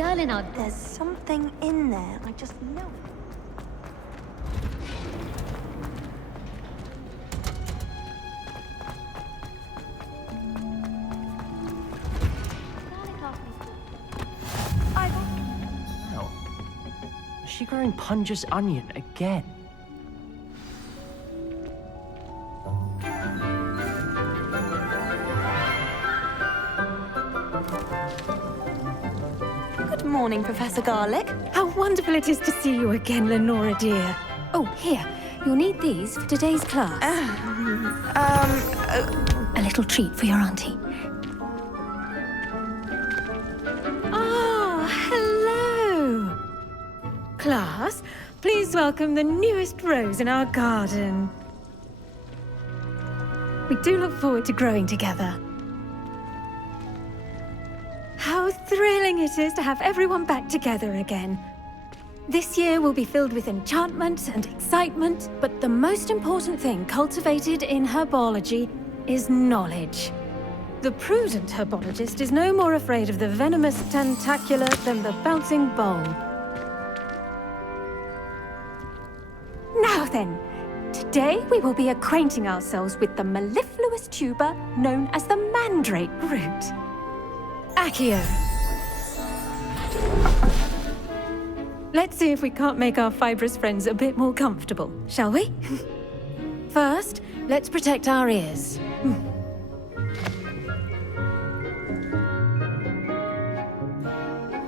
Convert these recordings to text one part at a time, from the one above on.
girl in our... There's something in there. I just know it. Wow. Is she growing Punja's onion again? Good morning, Professor Garlic. How wonderful it is to see you again, Lenora dear. Oh, here. You'll need these for today's class. A little treat for your auntie. Oh, hello. Class, please welcome the newest rose in our garden. We do look forward to growing together. How thrilling it is to have everyone back together again. This year will be filled with enchantment and excitement, but the most important thing cultivated in herbology is knowledge. The prudent herbologist is no more afraid of the venomous tentacula than the bouncing bulb. Now then, today we will be acquainting ourselves with the mellifluous tuber known as the mandrake root. Accio. Let's see if we can't make our fibrous friends a bit more comfortable, shall we? First, let's protect our ears.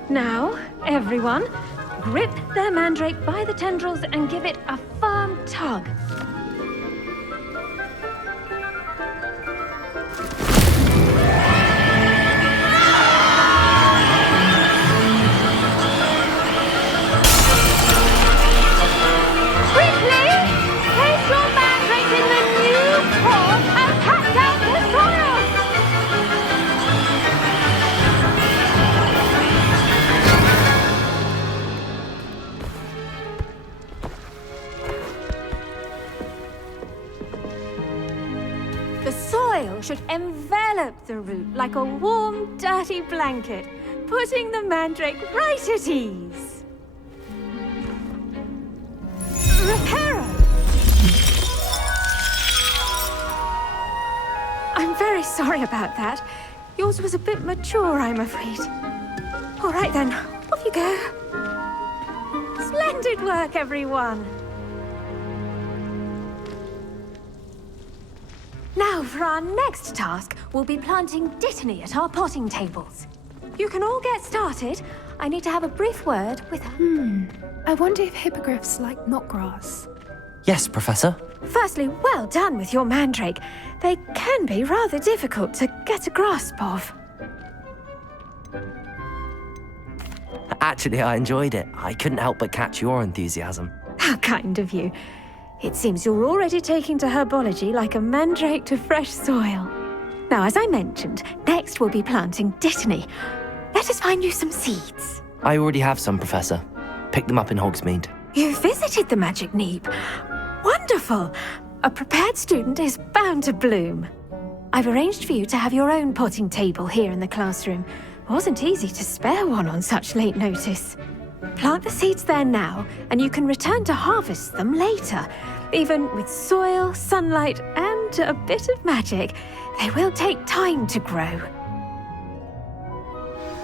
Now, everyone, grip their mandrake by the tendrils and give it a firm tug. Should envelop the root like a warm, dirty blanket, putting the mandrake right at ease. Reparo! I'm very sorry about that. Yours was a bit mature, I'm afraid. All right then, off you go. Splendid work, everyone. Now, for our next task, we'll be planting dittany at our potting tables. You can all get started. I need to have a brief word with her. I wonder if hippogriffs like knotgrass. Yes, Professor. Firstly, well done with your mandrake. They can be rather difficult to get a grasp of. Actually, I enjoyed it. I couldn't help but catch your enthusiasm. How kind of you. It seems you're already taking to herbology like a mandrake to fresh soil. Now, as I mentioned, next we'll be planting dittany. Let us find you some seeds. I already have some, Professor. Picked them up in Hogsmeade. You visited the Magic Neep. Wonderful. A prepared student is bound to bloom. I've arranged for you to have your own potting table here in the classroom. Wasn't easy to spare one on such late notice. Plant the seeds there now, and you can return to harvest them later. Even with soil, sunlight, and a bit of magic, they will take time to grow.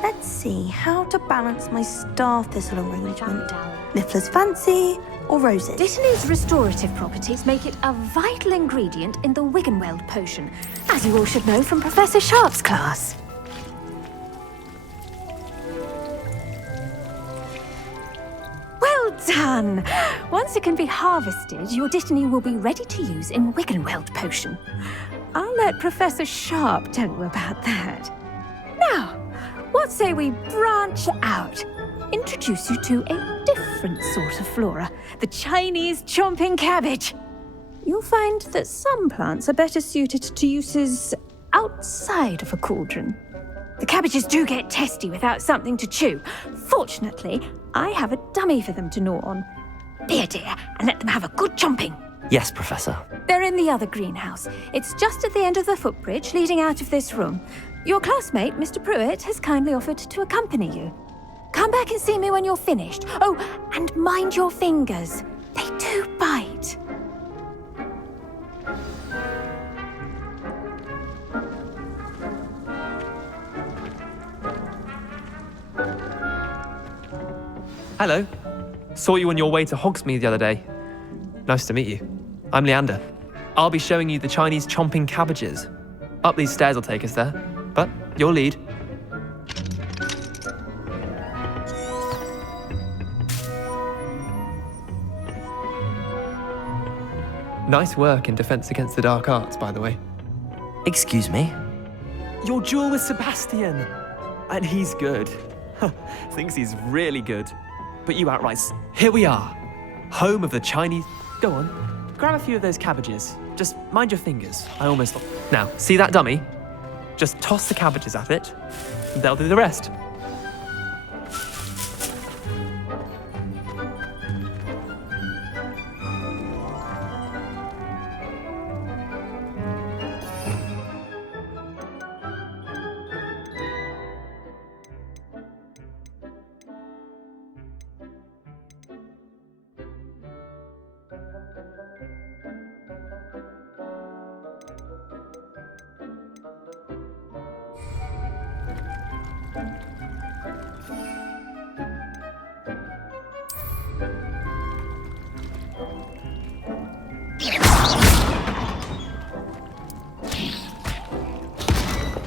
Let's see how to balance my star thistle arrangement. Niffler's fancy or roses? Dittany's restorative properties make it a vital ingredient in the Wiggenweld potion, as you all should know from Professor Sharp's class. Well done! Once it can be harvested, your dittany will be ready to use in Wiggenweld potion. I'll let Professor Sharp tell you about that. Now, what say we branch out? Introduce you to a different sort of flora, the Chinese chomping cabbage. You'll find that some plants are better suited to uses outside of a cauldron. The cabbages do get testy without something to chew. Fortunately, I have a dummy for them to gnaw on. Be a dear and let them have a good chomping. Yes, Professor. They're in the other greenhouse. It's just at the end of the footbridge leading out of this room. Your classmate, Mr. Pruitt, has kindly offered to accompany you. Come back and see me when you're finished. Oh, and mind your fingers. They do bite. Hello. Saw you on your way to Hogsmeade the other day. Nice to meet you. I'm Leander. I'll be showing you the Chinese chomping cabbages. Up these stairs will take us there, but your lead. Nice work in Defense Against the Dark Arts, by the way. Excuse me? Your duel with Sebastian! And he's good. Thinks he's really good. But you outright... Here we are. Home of the Chinese... Go on. Grab a few of those cabbages. Just mind your fingers. I almost... Now, see that dummy? Just toss the cabbages at it. And they'll do the rest.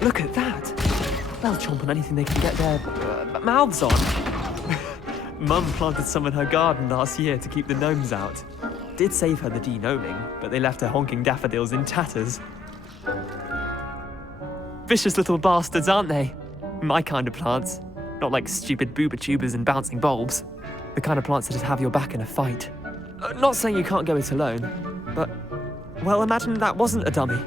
Look at that! They'll chomp on anything they can get their mouths on. Mum planted some in her garden last year to keep the gnomes out. Did save her the de-gnoming, but they left her honking daffodils in tatters. Vicious little bastards, aren't they? My kind of plants. Not like stupid booba tubers and bouncing bulbs. The kind of plants that'd have your back in a fight. Not saying you can't go it alone, but, well, imagine that wasn't a dummy.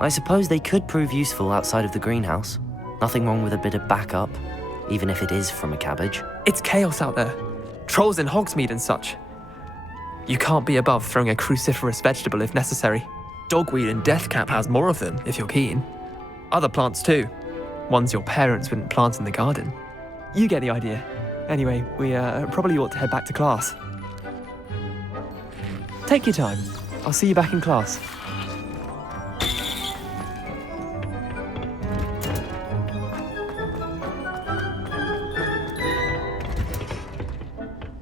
I suppose they could prove useful outside of the greenhouse. Nothing wrong with a bit of backup, even if it is from a cabbage. It's chaos out there. Trolls in Hogsmeade and such. You can't be above throwing a cruciferous vegetable if necessary. Dogweed and deathcap has more of them, if you're keen. Other plants too. Ones your parents wouldn't plant in the garden. You get the idea. Anyway, we probably ought to head back to class. Take your time. I'll see you back in class.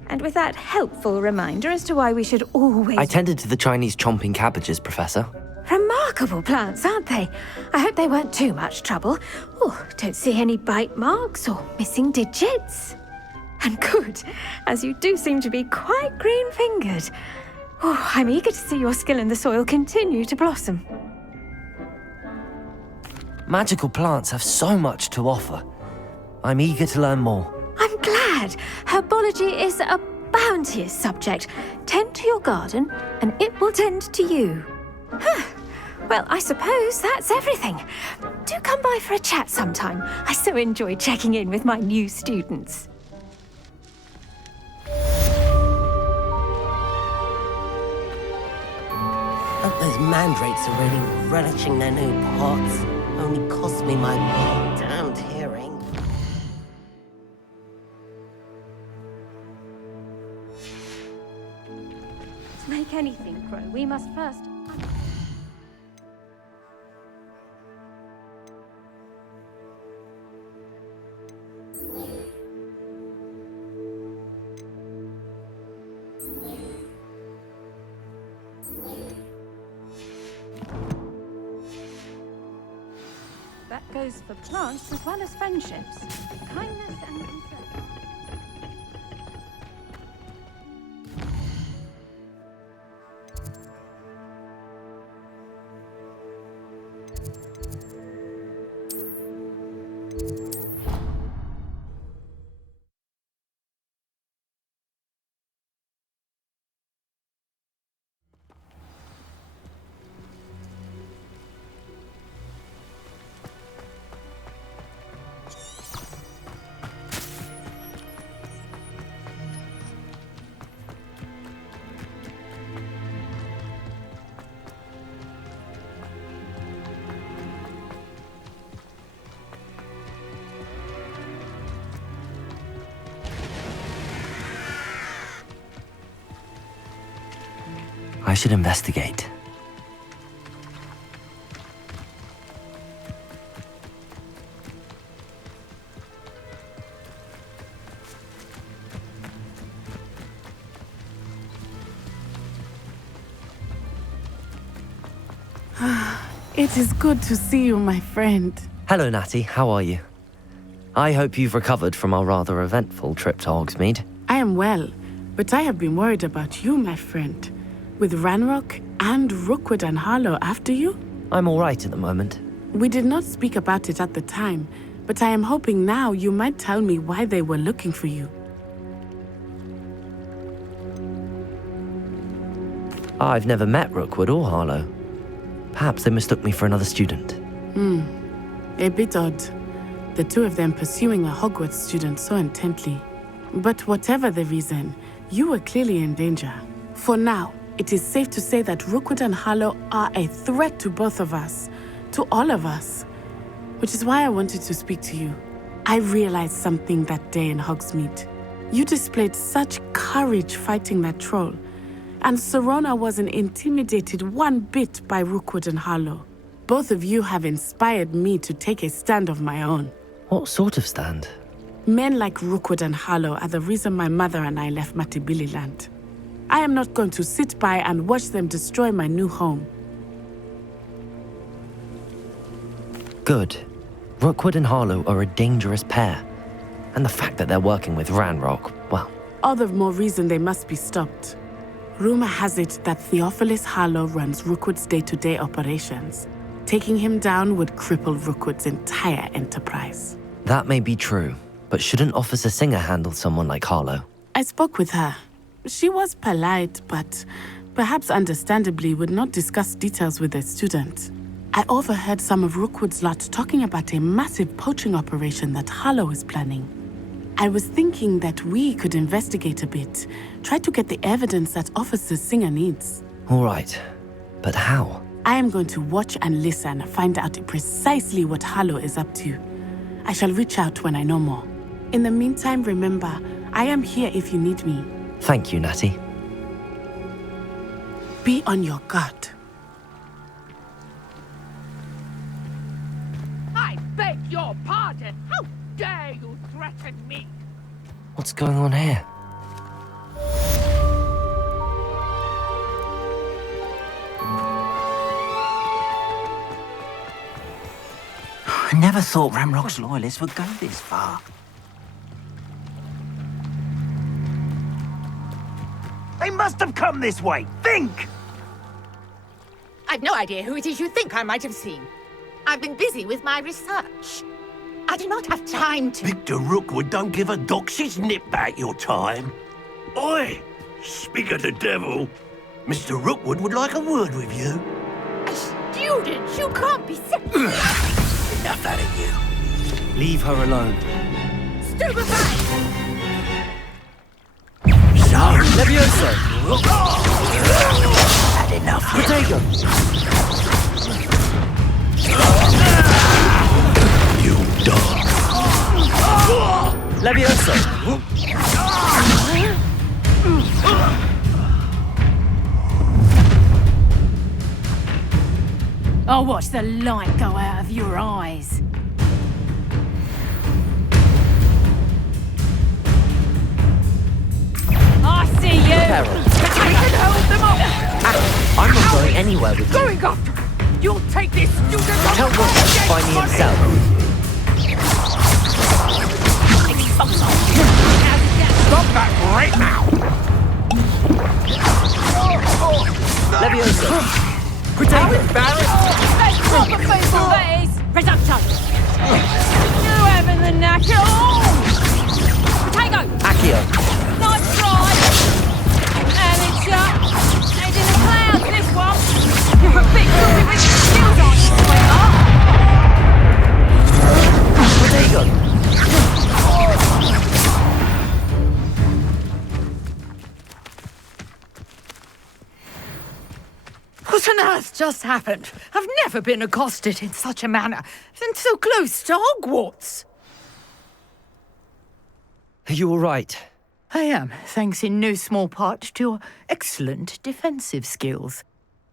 And with that helpful reminder as to why we should always... I tended to the Chinese chomping cabbages, Professor. Remarkable plants, aren't they? I hope they weren't too much trouble. Oh, don't see any bite marks or missing digits. And good, as you do seem to be quite green-fingered. Oh, I'm eager to see your skill in the soil continue to blossom. Magical plants have so much to offer. I'm eager to learn more. I'm glad. Herbology is a bounteous subject. Tend to your garden, and it will tend to you. Well, I suppose that's everything. Do come by for a chat sometime. I so enjoy checking in with my new students. Hope those mandrakes are really relishing their new pots. Only cost me my damned hearing. To make anything grow, we must first... That goes for plants as well as friendships. Kindness and concern. I should investigate. It is good to see you, my friend. Hello, Natty. How are you? I hope you've recovered from our rather eventful trip to Hogsmeade. I am well, but I have been worried about you, my friend. With Ranrock and Rookwood and Harlow after you? I'm all right at the moment. We did not speak about it at the time, but I am hoping now you might tell me why they were looking for you. I've never met Rookwood or Harlow. Perhaps they mistook me for another student. A bit odd. The two of them pursuing a Hogwarts student so intently. But whatever the reason, you were clearly in danger. For now, it is safe to say that Rookwood and Harlow are a threat to both of us. To all of us. Which is why I wanted to speak to you. I realized something that day in Hogsmeade. You displayed such courage fighting that troll. And Serona wasn't intimidated one bit by Rookwood and Harlow. Both of you have inspired me to take a stand of my own. What sort of stand? Men like Rookwood and Harlow are the reason my mother and I left Matibili-land. I am not going to sit by and watch them destroy my new home. Good. Rookwood and Harlow are a dangerous pair. And the fact that they're working with Ranrock, well... All the more reason they must be stopped. Rumor has it that Theophilus Harlow runs Rookwood's day-to-day operations. Taking him down would cripple Rookwood's entire enterprise. That may be true, but shouldn't Officer Singer handle someone like Harlow? I spoke with her. She was polite, but perhaps understandably would not discuss details with a student. I overheard some of Rookwood's lot talking about a massive poaching operation that Harlow is planning. I was thinking that we could investigate a bit, try to get the evidence that Officer Singer needs. All right, but how? I am going to watch and listen, find out precisely what Harlow is up to. I shall reach out when I know more. In the meantime, remember, I am here if you need me. Thank you, Natty. Be on your guard. I beg your pardon! How dare you threaten me? What's going on here? I never thought Ranrock's loyalists would go this far. They must have come this way! Think! I've no idea who it is you think I might have seen. I've been busy with my research. I do not have time to... Victor Rookwood don't give a doxy's nip back your time. Oi! Speak of the devil. Mr. Rookwood would like a word with you. A student? You can't be serious. Enough out of you. Leave her alone. Stupefy! So... Levioso! Had enough. Protego! You dog. Levioso! I'll watch the light go out of your eyes. I see you! Carol. I can hold them up! I'm not going anywhere with you. Going after him! You'll take this student on Tell the Rookwood to find me himself. Stop that right now! Leviosa! How Protego! embarrassing! Let's drop a people, that is! Presumption! You having the knack at all! Protego! Accio! Nice try! And it's head in the clouds, this one! You're a bit goofy with your skills, aren't you, sweetheart? Protego! What on earth just happened? I've never been accosted in such a manner, and so close to Hogwarts. Are you all right? I am, thanks in no small part to your excellent defensive skills.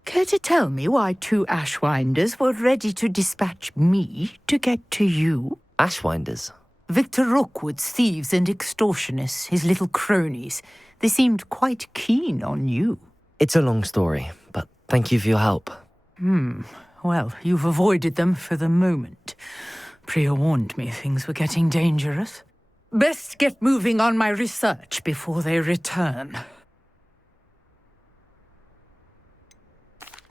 Care to tell me why 2 Ashwinders were ready to dispatch me to get to you? Ashwinders? Victor Rookwood's thieves and extortionists, his little cronies. They seemed quite keen on you. It's a long story, but thank you for your help. Well, you've avoided them for the moment. Priya warned me things were getting dangerous. Best get moving on my research before they return.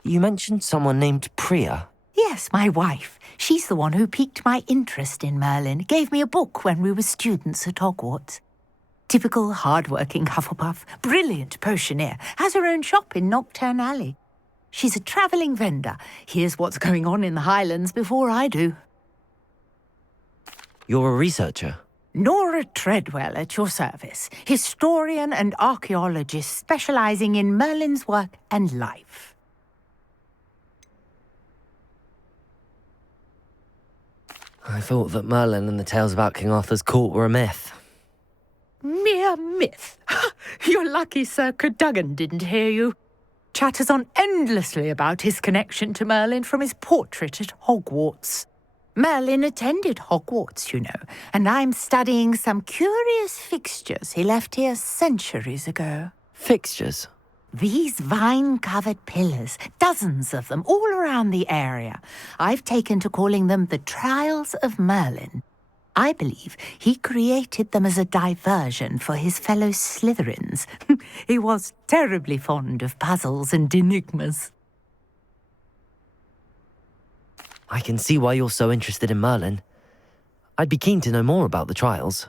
You mentioned someone named Priya. Yes, my wife. She's the one who piqued my interest in Merlin. Gave me a book when we were students at Hogwarts. Typical hard-working Hufflepuff, brilliant potioneer, has her own shop in Knockturn Alley. She's a travelling vendor. Hears what's going on in the Highlands before I do. You're a researcher? Nora Treadwell at your service, historian and archaeologist specialising in Merlin's work and life. I thought that Merlin and the tales about King Arthur's court were a myth. Mere myth. You're lucky Sir Cadogan didn't hear you. Chatters on endlessly about his connection to Merlin from his portrait at Hogwarts. Merlin attended Hogwarts, you know, and I'm studying some curious fixtures he left here centuries ago. Fixtures? These vine-covered pillars, dozens of them, all around the area. I've taken to calling them the Trials of Merlin. I believe he created them as a diversion for his fellow Slytherins. He was terribly fond of puzzles and enigmas. I can see why you're so interested in Merlin. I'd be keen to know more about the trials.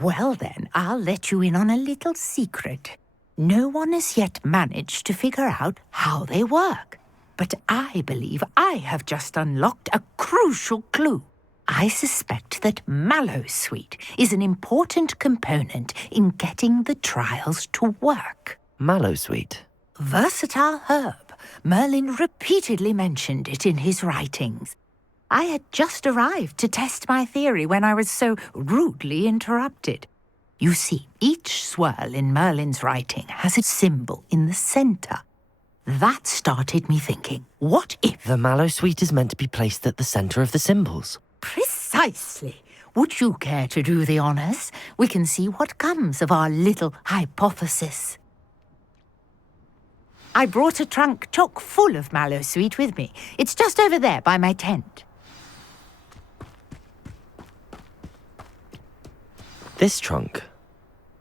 Well then, I'll let you in on a little secret. No one has yet managed to figure out how they work. But I believe I have just unlocked a crucial clue. I suspect that Mallowsweet is an important component in getting the trials to work. Mallowsweet? Versatile herb. Merlin repeatedly mentioned it in his writings. I had just arrived to test my theory when I was so rudely interrupted. You see, each swirl in Merlin's writing has a symbol in the centre. That started me thinking, what if... The Mallowsweet is meant to be placed at the centre of the symbols. Precisely. Would you care to do the honours? We can see what comes of our little hypothesis. I brought a trunk chock full of Mallowsweet with me. It's just over there by my tent. This trunk?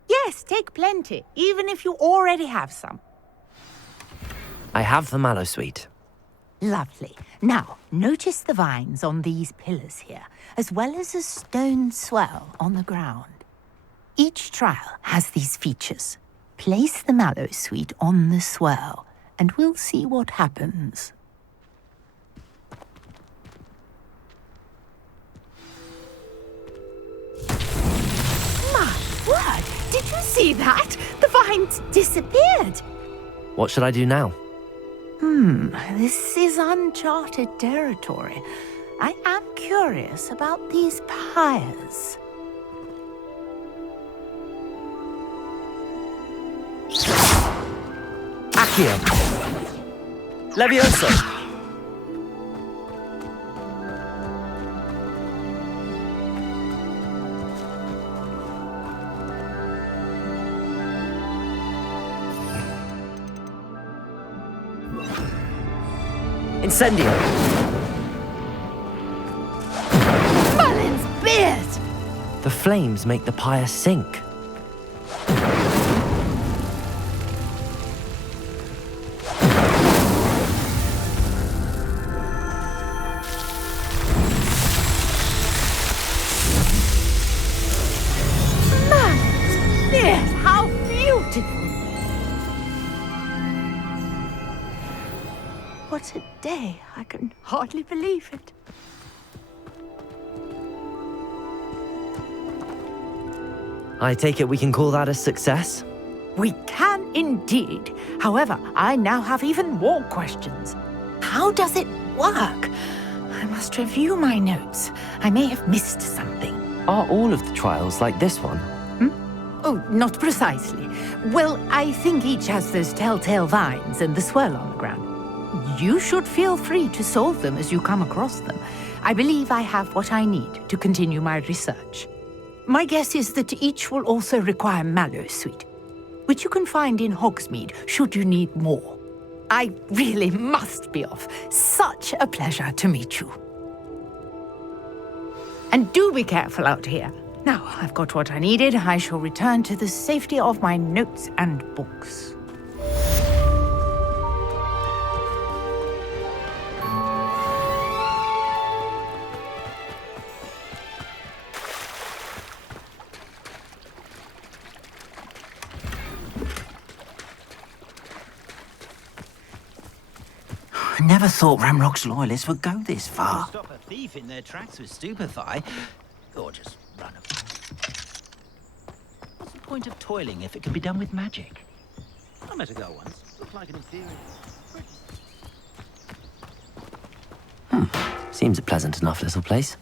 Yes, take plenty, even if you already have some. I have the Mallowsweet. Lovely. Now, notice the vines on these pillars here, as well as a stone swell on the ground. Each trial has these features. Place the Mallowsweet on the swirl, and we'll see what happens. My word! Did you see that? The vines disappeared! What should I do now? This is uncharted territory. I am curious about these pyres. Accio! Levioso! Incendio! Merlin's beard! The flames make the pyre sink. Merlin's beard! How beautiful! What a day. I can hardly believe it. I take it we can call that a success? We can indeed. However, I now have even more questions. How does it work? I must review my notes. I may have missed something. Are all of the trials like this one? Oh, not precisely. Well, I think each has those telltale vines and the swirl on the ground. You should feel free to solve them as you come across them. I believe I have what I need to continue my research. My guess is that each will also require mallow sweet, which you can find in Hogsmeade should you need more. I really must be off. Such a pleasure to meet you. And do be careful out here. Now I've got what I needed, I shall return to the safety of my notes and books. I never thought Ramrock's loyalists would go this far. Stop a thief in their tracks with stupefy, or just run a... What's the point of toiling if it can be done with magic? I met a girl once. Looked like an inferior. Seems a pleasant enough little place.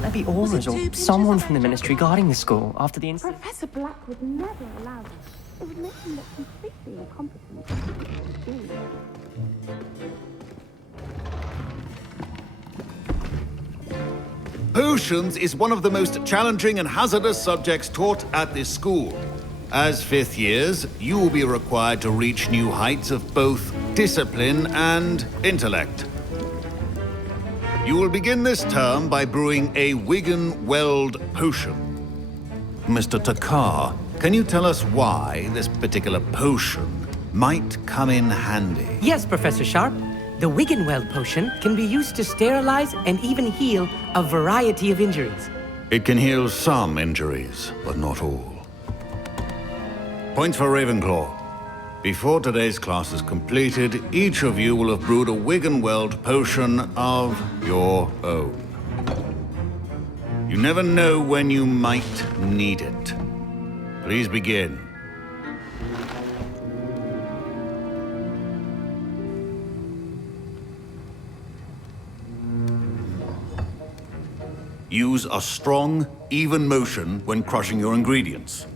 Maybe Aura's or someone from the ministry guarding the school after the incident. Professor Black would never allow this. It would make him look completely incompetent. Potions is one of the most challenging and hazardous subjects taught at this school. As fifth years, you will be required to reach new heights of both discipline and intellect. You will begin this term by brewing a Wigan-Weld potion. Mr. Takar, can you tell us why this particular potion might come in handy? Yes, Professor Sharp. The Wigan-Weld potion can be used to sterilize and even heal a variety of injuries. It can heal some injuries, but not all. Points for Ravenclaw. Before today's class is completed, each of you will have brewed a Wigan-Weld potion of your own. You never know when you might need it. Please begin. Use a strong, even motion when crushing your ingredients.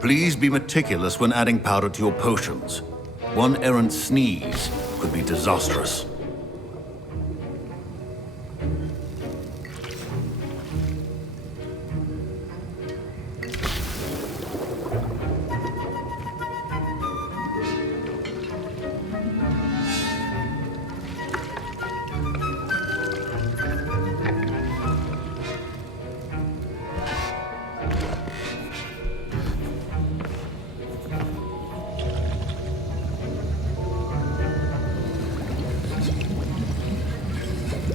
Please be meticulous when adding powder to your potions. One errant sneeze could be disastrous.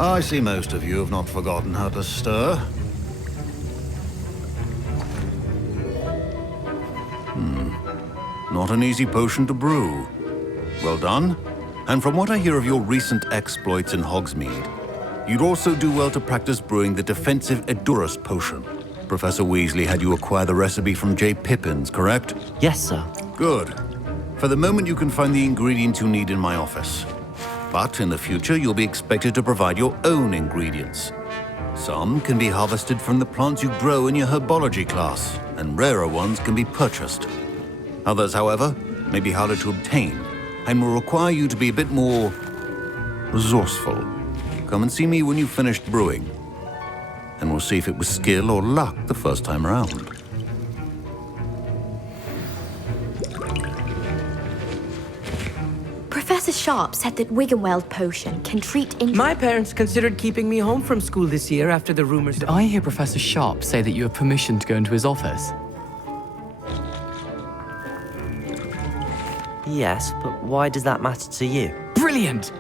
I see most of you have not forgotten how to stir. Not an easy potion to brew. Well done. And from what I hear of your recent exploits in Hogsmeade, you'd also do well to practice brewing the defensive Edurus potion. Professor Weasley had you acquire the recipe from J. Pippin's, correct? Yes, sir. Good. For the moment, you can find the ingredients you need in my office. But in the future, you'll be expected to provide your own ingredients. Some can be harvested from the plants you grow in your herbology class, and rarer ones can be purchased. Others, however, may be harder to obtain, and will require you to be a bit more resourceful. Come and see me when you've finished brewing, and we'll see if it was skill or luck the first time around. Professor Sharp said that Wiggenweld potion can treat injuries. My parents considered keeping me home from school this year after the rumors. Did I hear Professor Sharp say that you have permission to go into his office? Yes, but why does that matter to you? Brilliant!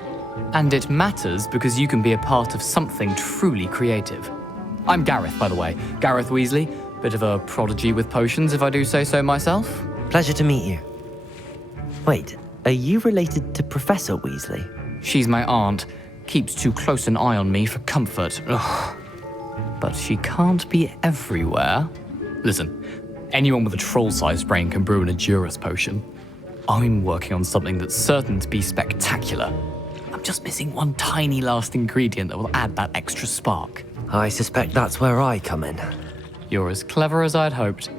And it matters because you can be a part of something truly creative. I'm Gareth, by the way. Gareth Weasley. Bit of a prodigy with potions, if I do say so myself. Pleasure to meet you. Wait, are you related to Professor Weasley? She's my aunt. Keeps too close an eye on me for comfort. Ugh. But she can't be everywhere. Listen, anyone with a troll-sized brain can brew an Edurus potion. I'm working on something that's certain to be spectacular. I'm just missing one tiny last ingredient that will add that extra spark. I suspect that's where I come in. You're as clever as I'd hoped.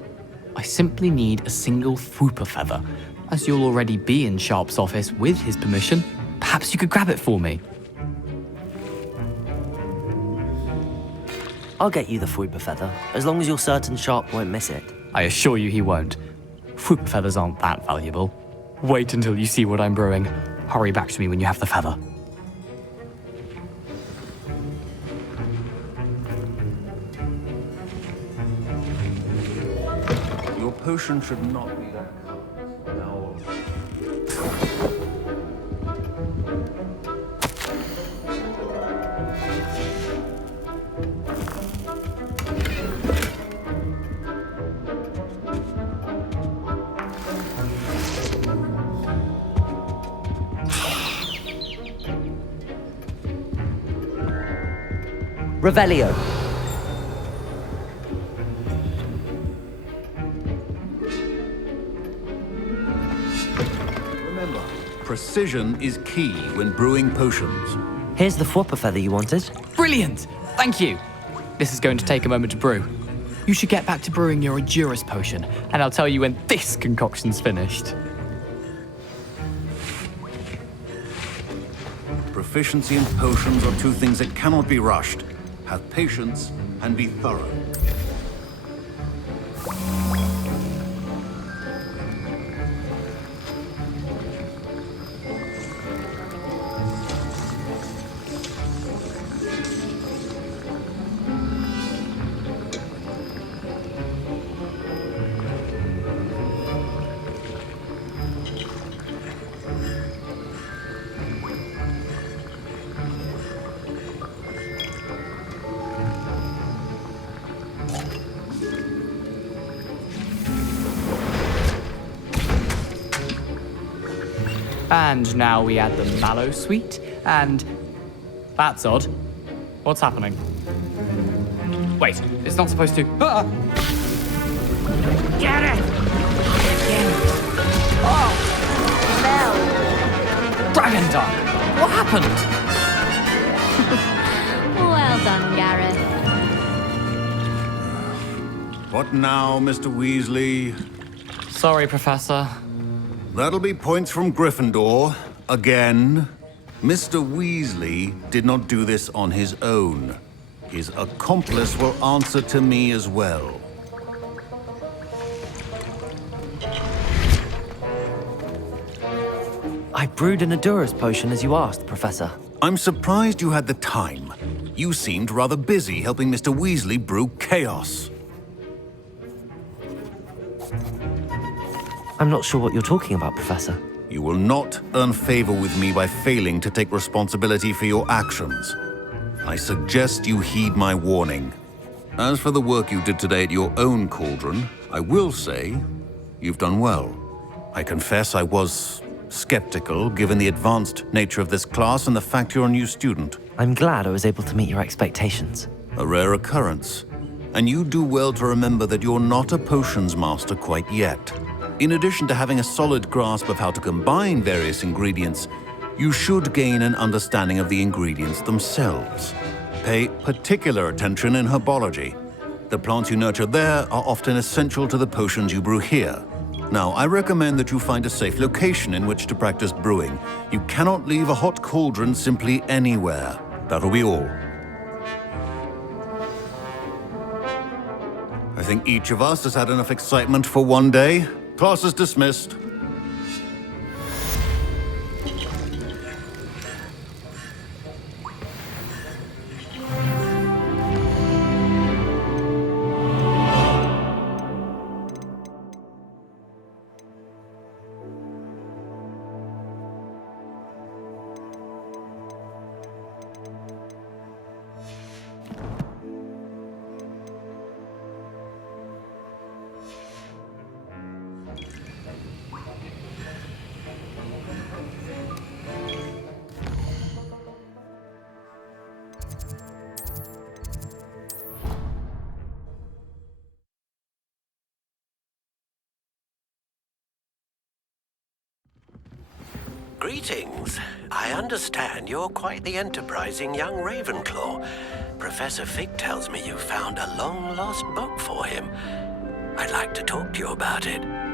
I simply need a single Fwooper feather. As you'll already be in Sharp's office with his permission, perhaps you could grab it for me. I'll get you the Fwooper feather, as long as you're certain Sharp won't miss it. I assure you he won't. Fwooper feathers aren't that valuable. Wait until you see what I'm brewing. Hurry back to me when you have the feather. Your potion should not be that color. Now... Revelio. Remember, precision is key when brewing potions. Here's the Fwooper feather you wanted. Brilliant! Thank you! This is going to take a moment to brew. You should get back to brewing your Edurus potion, and I'll tell you when this concoction's finished. Proficiency in potions are two things that cannot be rushed. Have patience and be thorough. And now we add the mallow sweet, and... That's odd. What's happening? Wait, it's not supposed to... Ah! Get it! Oh! No! Dragon Duck! What happened? Well done, Gareth. What now, Mr. Weasley? Sorry, Professor. That'll be points from Gryffindor, again. Mr. Weasley did not do this on his own. His accomplice will answer to me as well. I brewed an Edurus potion as you asked, Professor. I'm surprised you had the time. You seemed rather busy helping Mr. Weasley brew chaos. I'm not sure what you're talking about, Professor. You will not earn favor with me by failing to take responsibility for your actions. I suggest you heed my warning. As for the work you did today at your own cauldron, I will say you've done well. I confess I was skeptical, given the advanced nature of this class and the fact you're a new student. I'm glad I was able to meet your expectations. A rare occurrence. And you do well to remember that you're not a potions master quite yet. In addition to having a solid grasp of how to combine various ingredients, you should gain an understanding of the ingredients themselves. Pay particular attention in herbology. The plants you nurture there are often essential to the potions you brew here. Now, I recommend that you find a safe location in which to practice brewing. You cannot leave a hot cauldron simply anywhere. That'll be all. I think each of us has had enough excitement for one day. Class is dismissed. Greetings. I understand you're quite the enterprising young Ravenclaw. Professor Fig tells me you found a long-lost book for him. I'd like to talk to you about it.